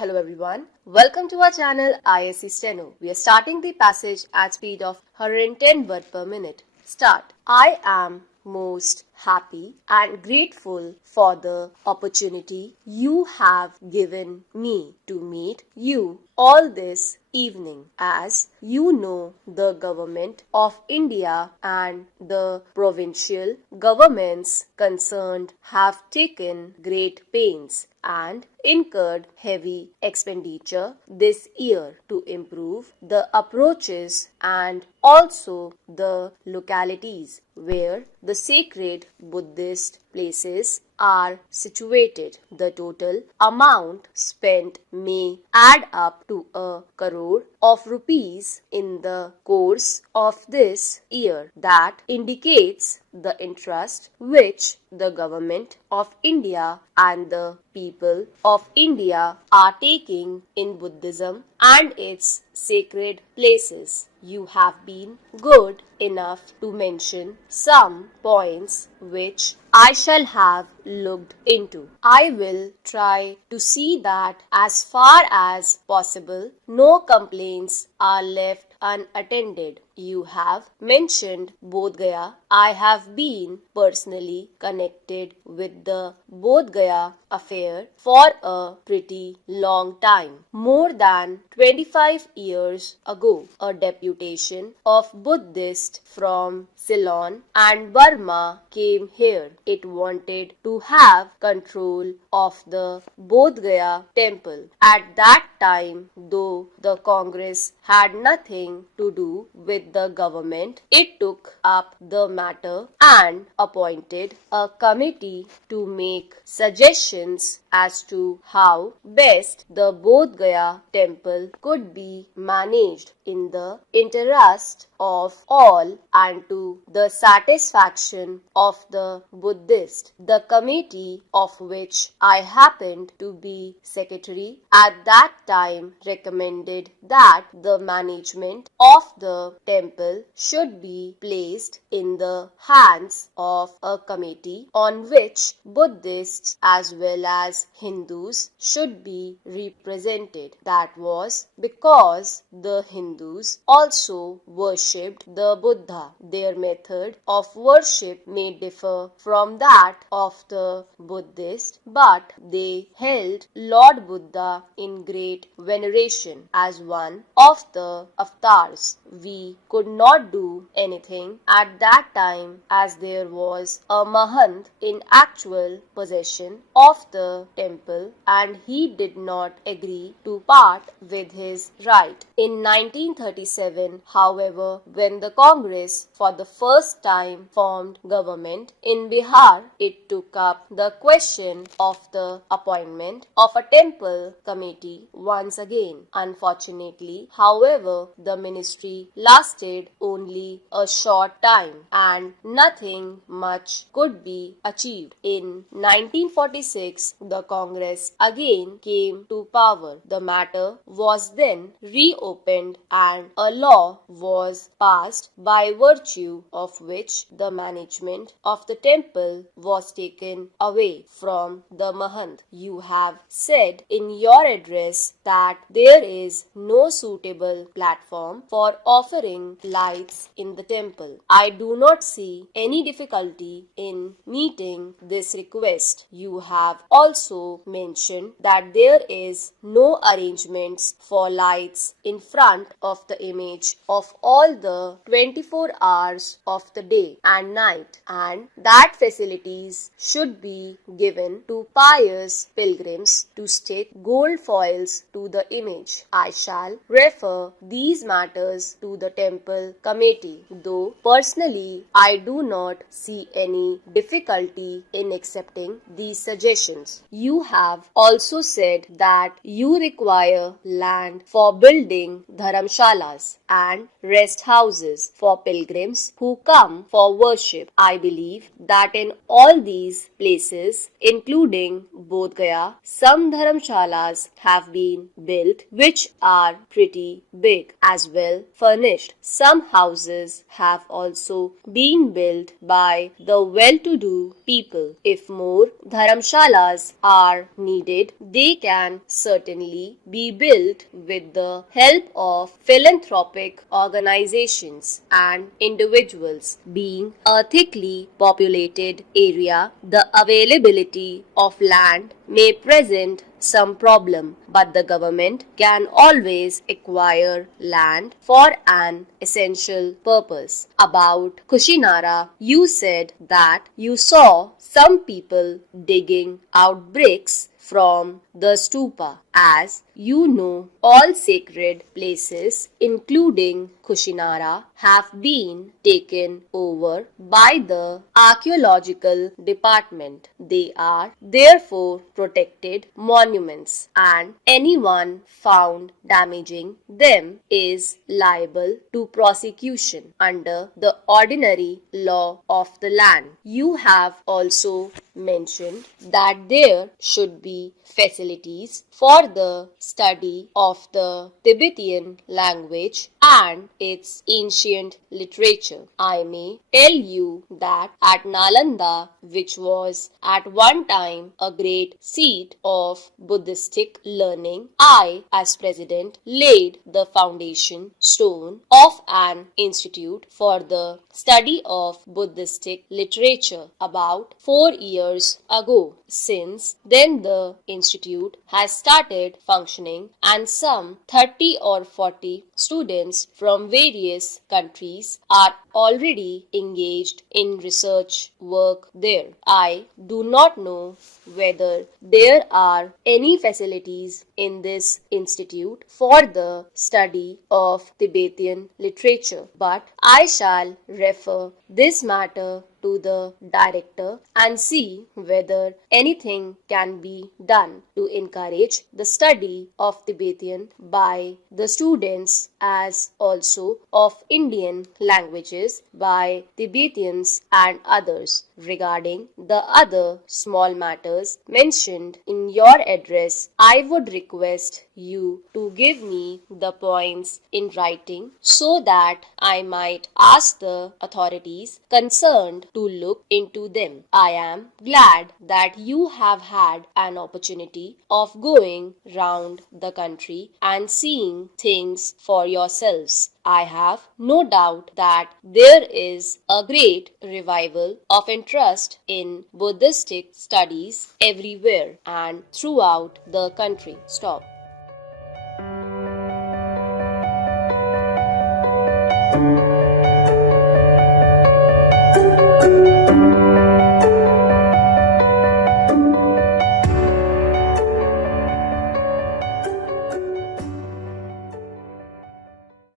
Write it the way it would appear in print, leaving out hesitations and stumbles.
Hello everyone, welcome to our channel Isc Steno. We are starting the passage at speed of 110 words per minute. Start. I am most happy and grateful for the opportunity you have given me to meet you all this evening. As you know, the Government of India and the provincial governments concerned have taken great pains and incurred heavy expenditure this year to improve the approaches and also the localities where the sacred Buddhist places are situated. The total amount spent may add up to 1 crore of rupees in the course of this year. That indicates the interest which the Government of India and the people of India are taking in Buddhism and its sacred places. You have been good enough to mention some points which I shall have looked into. I will try to see that as far as possible no complaints are left unattended. You have mentioned Bodh Gaya. I have been personally connected with the Bodh Gaya affair for a pretty long time. More than 25 years ago, a deputation of Buddhists from Ceylon and Burma came here. It wanted to have control of the Bodh Gaya temple. At that time, though the Congress had nothing to do with the government, it took up the matter and appointed a committee to make suggestions as to how best the Bodh Gaya temple could be managed in the interest of all and to the satisfaction of the Buddhist. The committee, of which I happened to be secretary at that time, recommended that the management of the temple should be placed in the hands of a committee on which Buddhists as well as Hindus should be represented. That was because the Hindus also worshipped the Buddha. Their method of worship may differ from that of the Buddhist, but they held Lord Buddha in great veneration as one of the avatars. We could not do anything at that time as there was a Mahant in actual possession of the temple and he did not agree to part with his right. In 1937, however, when the Congress for the first time formed government in Bihar, it took up the question of the appointment of a temple committee once again. Unfortunately, however, the ministry lasted only a short time and nothing much could be achieved. In 1946, the Congress again came to power. The matter was then reopened and a law was passed by virtue of which the management of the temple was taken away from the Mahant. You have said in your address that there is no suitable platform for offering lights in the temple. I do not see any difficulty in meeting this request. You have also mentioned that there is no arrangements for lights in front of the image of all the 24 hours of the day and night, and that facilities should be given to pious pilgrims to stick gold foils to the image. I shall refer these matters to the temple committee, though personally I do not see any difficulty in accepting these suggestions. You have also said that you require land for building dharamshalas and rest houses for pilgrims who come for worship. I believe that in all these places, including Bodh Gaya, some dharamshalas have been been built which are pretty big as well furnished. Some houses have also been built by the well-to-do people. If more dharamshalas are needed, they can certainly be built with the help of philanthropic organizations and individuals. Being a thickly populated area, the availability of land may present some problem, but the government can always acquire land for an essential purpose. About Kushinara, you said that you saw some people digging out bricks from the stupa. As you know, all sacred places, including Kushinara, have been taken over by the archaeological department. They are therefore protected monuments, and anyone found damaging them is liable to prosecution under the ordinary law of the land. You have also mentioned that there should be facilities for the study of the Tibetan language and its ancient literature. I may tell you that at Nalanda, which was at one time a great seat of Buddhistic learning, I, as president, laid the foundation stone of an institute for the study of Buddhistic literature about 4 years ago. Since then, the institute has started functioning, and some 30 or 40 students from various countries are already engaged in research work there. I do not know whether there are any facilities in this institute for the study of Tibetan literature, but I shall refer this matter to the director and see whether anything can be done to encourage the study of Tibetan by the students as also of Indian languages by Tibetans and others. Regarding the other small matters mentioned in your address, I would request you to give me the points in writing so that I might ask the authorities concerned to look into them. I am glad that you have had an opportunity of going round the country and seeing things for yourselves. I have no doubt that there is a great revival of interest in Buddhistic studies everywhere and throughout the country. Stop.